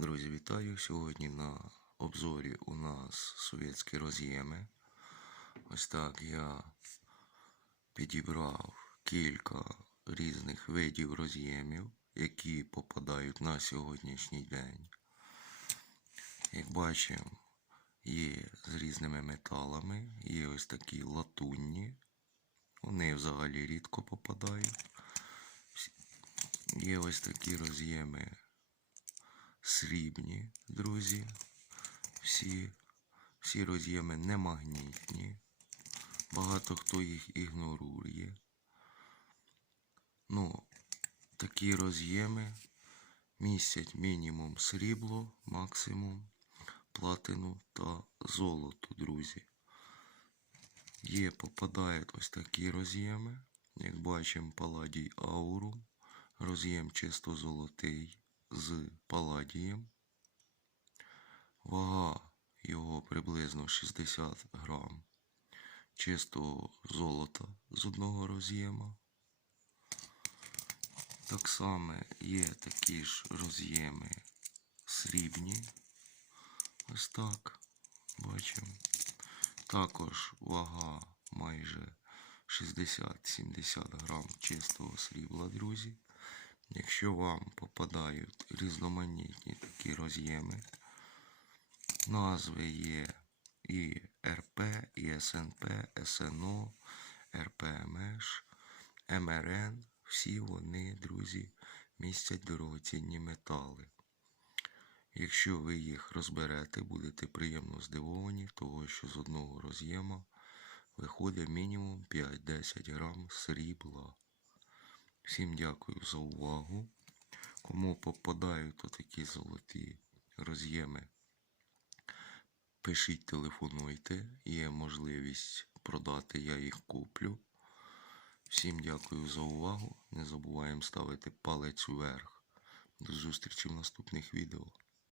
Друзі, вітаю! Сьогодні на обзорі у нас совєтські роз'єми. Ось так я підібрав кілька різних видів роз'ємів, які попадають на сьогоднішній день. Як бачимо, є з різними металами, є ось такі латунні. Вони взагалі рідко попадають. Є ось такі роз'єми срібні, друзі. Всі, всі роз'єми немагнітні. Багато хто їх ігнорує. Ну, такі роз'єми містять мінімум срібло, максимум платину та золото, друзі. Є, попадають ось такі роз'єми. Як бачимо, паладій аурум. Роз'єм чисто золотий з паладієм. Вага його приблизно 60 грам чистого золота з одного роз'єма. Так само є такі ж роз'єми срібні. Ось так. Бачимо. Також вага майже 60-70 грам чистого срібла, друзі. Якщо вам попадають різноманітні такі роз'єми, назви є і РП, і СНП, СНО, РПМШ, МРН, всі вони, друзі, містять дорогоцінні метали. Якщо ви їх розберете, будете приємно здивовані, того що з одного роз'єма виходить мінімум 5-10 грам срібла. Всім дякую за увагу. Кому попадають такі золоті роз'єми, пишіть, телефонуйте, є можливість продати, я їх куплю. Всім дякую за увагу. Не забуваємо ставити палець вверх. До зустрічі в наступних відео.